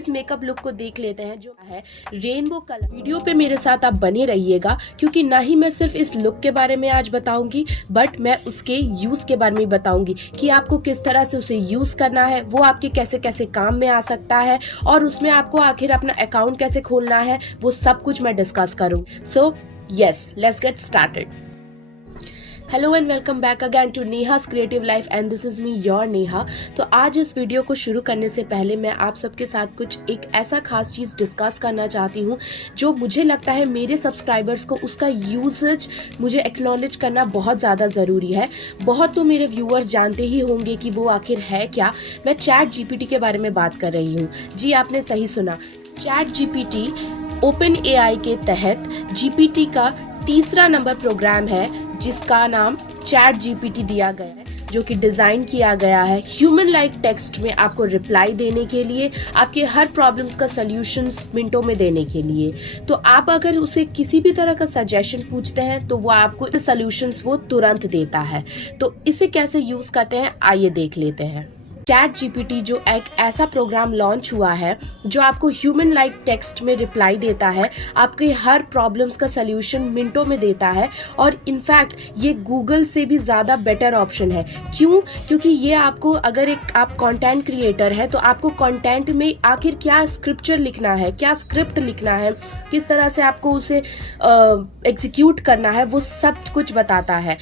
इस makeup look को देख लेते हैं जो है रेनबो कलर। वीडियो पे मेरे साथ आप बने रहिएगा क्योंकि ना ही मैं सिर्फ इस लुक के बारे में आज बताऊंगी बट मैं उसके यूज के बारे में बताऊंगी कि आपको किस तरह से उसे यूज करना है, वो आपके कैसे कैसे काम में आ सकता है और उसमें आपको आखिर अपना अकाउंट कैसे खोलना है, वो सब कुछ मैं डिस्कस करूंगी। So yes, let's get started. Hello and welcome back again to Neha's creative life and this is me your Neha. तो आज इस वीडियो को शुरू करने से पहले मैं आप सबके साथ कुछ एक ऐसा खास चीज़ डिस्कस करना चाहती हूँ जो मुझे लगता है मेरे सब्सक्राइबर्स को उसका यूजेज मुझे एक्नॉलेज करना बहुत ज़्यादा ज़रूरी है। बहुत तो मेरे व्यूअर्स जानते ही होंगे कि वो आखिर है क्या। मैं चैट जीपीटी के बारे में बात कर रही हूँ। जी, आपने सही सुना, चैट जीपीटी ओपन एआई के तहत जीपीटी का तीसरा नंबर प्रोग्राम है जिसका नाम चैट जीपीटी दिया गया है, जो कि डिज़ाइन किया गया है ह्यूमन लाइक टेक्स्ट में आपको रिप्लाई देने के लिए, आपके हर प्रॉब्लम्स का सल्यूशंस मिनटों में देने के लिए। तो आप अगर उसे किसी भी तरह का सजेशन पूछते हैं तो वो आपको सल्यूशंस वो तुरंत देता है। तो इसे कैसे यूज़ करते हैं आइए देख लेते हैं। चैट जीपीटी जो एक ऐसा प्रोग्राम लॉन्च हुआ है जो आपको ह्यूमन लाइक टेक्स्ट में रिप्लाई देता है, आपके हर प्रॉब्लम्स का सल्यूशन मिनटों में देता है और इनफैक्ट ये गूगल से भी ज़्यादा बेटर ऑप्शन है। क्यों? क्योंकि ये आपको, अगर एक आप कंटेंट क्रिएटर है तो आपको कंटेंट में आखिर क्या स्क्रिप्चर लिखना है, क्या स्क्रिप्ट लिखना है, किस तरह से आपको उसे एग्जीक्यूट करना है, वो सब कुछ बताता है।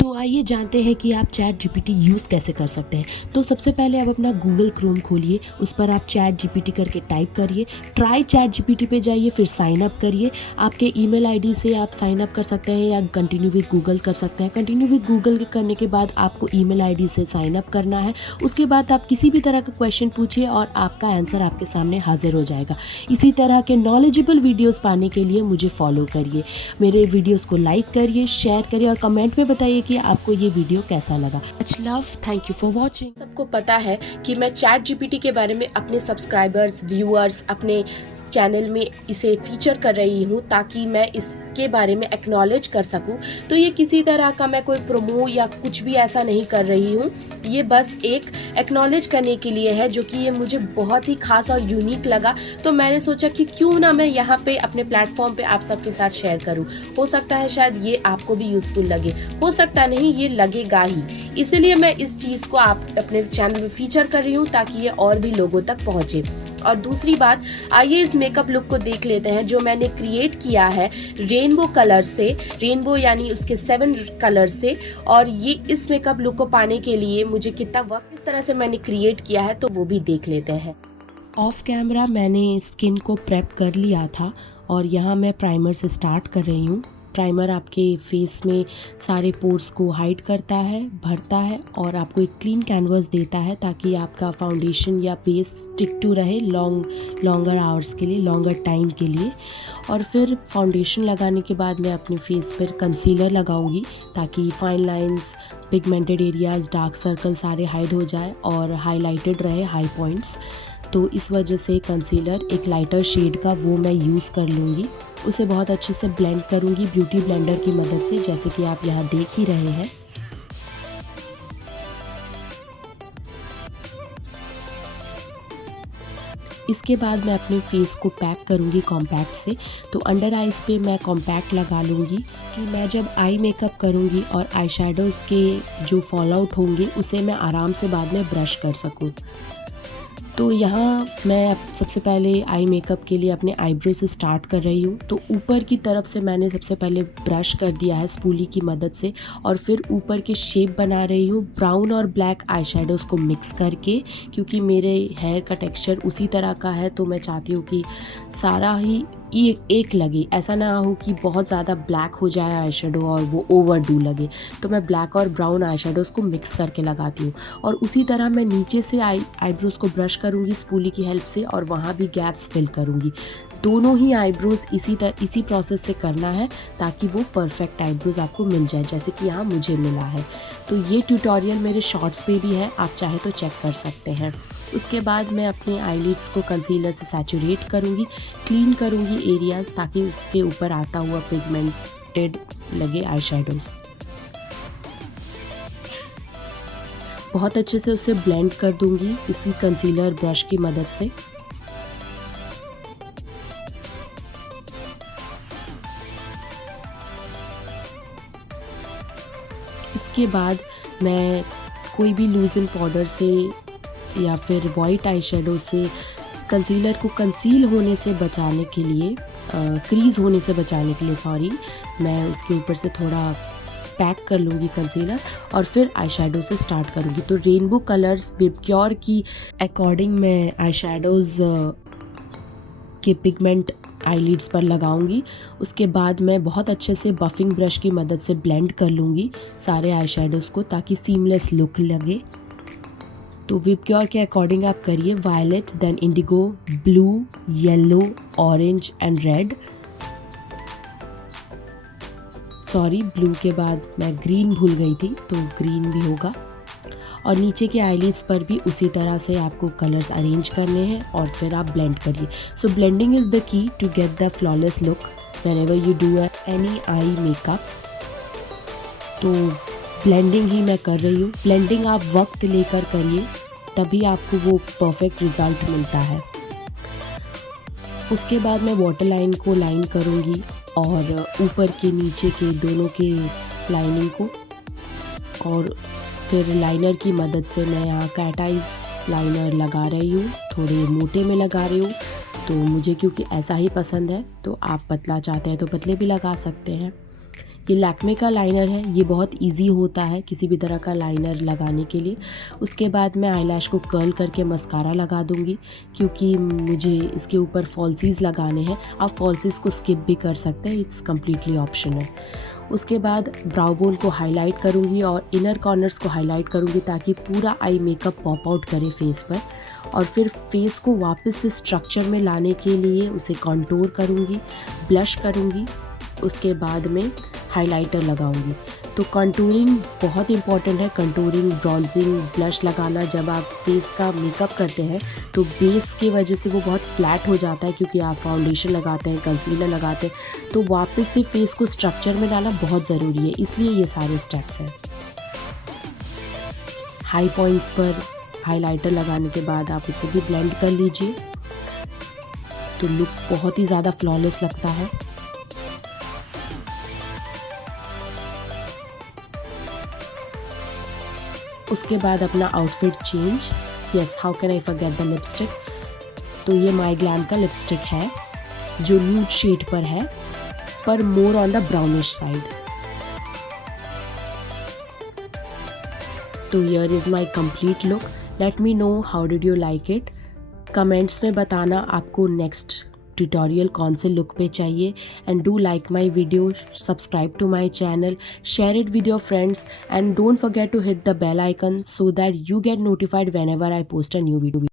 तो आइए जानते हैं कि आप चैट जीपीटी यूज़ कैसे कर सकते हैं। तो सबसे पहले आप अपना गूगल क्रोम खोलिए, उस पर आप चैट जीपीटी करके टाइप करिए, ट्राई चैट जीपीटी पे जाइए, फिर साइन अप करिए। आपके ईमेल आईडी से आप साइन अप कर सकते हैं या कंटिन्यू विद गूगल कर सकते हैं। कंटिन्यू विद गूगल करने के बाद आपको ईमेल आईडी से साइन अप करना है। उसके बाद आप किसी भी तरह का क्वेश्चन पूछिए और आपका आंसर आपके सामने हाजिर हो जाएगा। इसी तरह के नॉलेजेबल वीडियोज़ पाने के लिए मुझे फॉलो करिए, मेरे वीडियोज़ को लाइक करिए, शेयर करिए और कमेंट में बताइए कि आपको ये वीडियो कैसा लगा। Much love, thank you for watching. सबको पता है कि मैं चैट जीपीटी के बारे में अपने सब्सक्राइबर्स, व्यूअर्स, अपने चैनल में इसे फीचर कर रही हूँ ताकि मैं इसके बारे में एक्नॉलेज कर सकूँ। तो ये किसी तरह का मैं कोई प्रोमो या कुछ भी ऐसा नहीं कर रही हूँ, ये बस एक एक्नॉलेज करने के लिए है जो कि ये मुझे बहुत ही खास और यूनिक लगा। तो मैंने सोचा कि क्यों ना मैं यहाँ पे अपने प्लेटफॉर्म पे आप सबके साथ शेयर करूँ। हो सकता है शायद ये आपको भी यूजफुल लगे, हो सकता नहीं ये लगेगा ही, इसलिए मैं इस चीज़ को आप अपने चैनल में फीचर कर रही हूँ ताकि ये और भी लोगों तक पहुँचे। और दूसरी बात, आइए इस मेकअप लुक को देख लेते हैं जो मैंने क्रिएट किया है रेनबो कलर से, रेनबो यानी उसके 7 कलर से। और ये इस मेकअप लुक को पाने के लिए मुझे कितना वक्त इस तरह से मैंने क्रिएट किया है तो वो भी देख लेते हैं। ऑफ कैमरा मैंने स्किन को प्रेप कर लिया था और यहाँ मैं प्राइमर से स्टार्ट कर रही हूँ। प्राइमर आपके फेस में सारे पोर्स को हाइड करता है, भरता है और आपको एक क्लीन कैनवस देता है ताकि आपका फाउंडेशन या बेस स्टिक टू रहे लॉन्गर आवर्स के लिए, लॉन्गर टाइम के लिए। और फिर फाउंडेशन लगाने के बाद मैं अपने फेस पर कंसीलर लगाऊंगी ताकि fine lines, pigmented areas, dark circle सारे हाइड हो जाए और हाईलाइटेड रहे हाई पॉइंट्स। तो इस वजह से कंसीलर एक लाइटर शेड का वो मैं यूज़ कर लूँगी। उसे बहुत अच्छे से ब्लेंड करूँगी ब्यूटी ब्लेंडर की मदद से, जैसे कि आप यहाँ देख ही रहे हैं। इसके बाद मैं अपने फेस को पैक करूँगी कॉम्पैक्ट से। तो अंडर आइज़ पे मैं कॉम्पैक्ट लगा लूँगी कि मैं जब आई मेकअप करूँगी और आई शेडोज़ के जो फॉल आउट होंगे उसे मैं आराम से बाद में ब्रश कर सकूँ। तो यहाँ मैं सबसे पहले आई मेकअप के लिए अपने आईब्रो से स्टार्ट कर रही हूँ। तो ऊपर की तरफ से मैंने सबसे पहले ब्रश कर दिया है स्पूली की मदद से और फिर ऊपर के शेप बना रही हूँ ब्राउन और ब्लैक आई शेडोज़ को मिक्स करके, क्योंकि मेरे हेयर का टेक्सचर उसी तरह का है तो मैं चाहती हूँ कि सारा ही एक लगे, ऐसा ना हो कि बहुत ज़्यादा ब्लैक हो जाए आई शेडो और वो ओवरडू लगे। तो मैं ब्लैक और ब्राउन आई शेडोज़ को मिक्स करके लगाती हूँ और उसी तरह मैं नीचे से आईब्रोज़ को ब्रश करूँगी स्पूली की हेल्प से और वहाँ भी गैप्स फिल करूँगी। दोनों ही आईब्रोज़ इसी प्रोसेस से करना है ताकि वो परफेक्ट आईब्रोज़ आपको मिल जाए, जैसे कि यहाँ मुझे मिला है। तो ये ट्यूटोरियल मेरे शॉर्ट्स पे भी है, आप चाहे तो चेक कर सकते हैं। उसके बाद मैं अपने आईलिड्स को कंसीलर से सैचुरेट करूँगी, क्लीन करूँगी एरियाज़ ताकि उसके ऊपर आता हुआ पिगमेंटेड लगे आई शेडोज़। बहुत अच्छे से उसे ब्लेंड कर दूँगी इसी कंसीलर ब्रश की मदद से। इसके बाद मैं कोई भी लूजन पाउडर से या फिर वाइट आई शेडो से कंसीलर को कंसील होने से बचाने के लिए, क्रीज होने से बचाने के लिए सॉरी, मैं उसके ऊपर से थोड़ा पैक कर लूँगी कंसीलर और फिर आई शेडो से स्टार्ट करूँगी। तो रेनबो कलर्स विबक्योर की अकॉर्डिंग मैं आई शेडोज़ के पिगमेंट आईलिड्स पर लगाऊंगी। उसके बाद मैं बहुत अच्छे से बफिंग ब्रश की मदद से ब्लेंड कर लूँगी सारे आई शेडोज़ को ताकि सीमलेस लुक लगे। तो विबक्योर के अकॉर्डिंग आप करिए, violet, then indigo, blue, yellow, orange and red. Sorry, blue के बाद मैं ग्रीन भूल गई थी, तो ग्रीन भी होगा। और नीचे के आईलिड्स पर भी उसी तरह से आपको कलर्स अरेंज करने हैं और फिर आप ब्लेंड करिए। So blending is the key to get the flawless look whenever you do any eye makeup. तो ब्लेंडिंग ही मैं कर रही हूँ। ब्लेंडिंग आप वक्त लेकर करिए, तभी आपको वो परफेक्ट रिज़ल्ट मिलता है। उसके बाद मैं वाटर लाइन को लाइन करूँगी और ऊपर के नीचे के दोनों के लाइनिंग को, और फिर लाइनर की मदद से मैं यहाँ कैट आइज लाइनर लगा रही हूँ, थोड़े मोटे में लगा रही हूँ। तो मुझे क्योंकि ऐसा ही पसंद है, तो आप पतला चाहते हैं तो पतले भी लगा सकते हैं। ये लैक्मे का लाइनर है, ये बहुत इजी होता है किसी भी तरह का लाइनर लगाने के लिए। उसके बाद मैं आईलैश को कर्ल करके मस्कारा लगा दूंगी, क्योंकि मुझे इसके ऊपर फॉल्सीज़ लगाने हैं। आप फॉल्सीज़ को स्किप भी कर सकते हैं, इट्स कम्प्लीटली ऑप्शनल। उसके बाद ब्राउ बोन को हाईलाइट करूंगी और इनर कॉर्नर्स को हाईलाइट करूंगी ताकि पूरा आई मेकअप पॉप आउट करे फेस पर। और फिर फेस को वापस से स्ट्रक्चर में लाने के लिए उसे कंटूर करूंगी, ब्लश करूंगी, उसके बाद में हाइलाइटर लगाऊंगी। तो कंटूरिंग बहुत इंपॉर्टेंट है। कंटूरिंग, ब्रॉन्जिंग, ब्लश लगाना जब आप फेस का मेकअप करते हैं तो बेस की वजह से वो बहुत फ्लैट हो जाता है, क्योंकि आप फाउंडेशन लगाते हैं, कंसीलर लगाते हैं, तो वापस से फेस को स्ट्रक्चर में डालना बहुत ज़रूरी है, इसलिए ये सारे स्टेप्स हैं। हाई पॉइंट्स पर हाइलाइटर लगाने के बाद आप इसे भी ब्लेंड कर लीजिए, तो लुक बहुत ही ज़्यादा फ्लॉलेस लगता है। उसके बाद अपना outfit change. Yes, how can I forget the lipstick. तो ये माई ग्लैम का लिपस्टिक है जो न्यूड शेड पर है, पर more on the brownish side. तो here is my complete look. Let me know how did you like it. Comments में बताना आपको नेक्स्ट ट्यूटोरियल कौन से लुक पे चाहिए। And do like my video, subscribe to my channel, share it with your friends, and don't forget to hit the bell icon so that you get notified whenever I post a new video.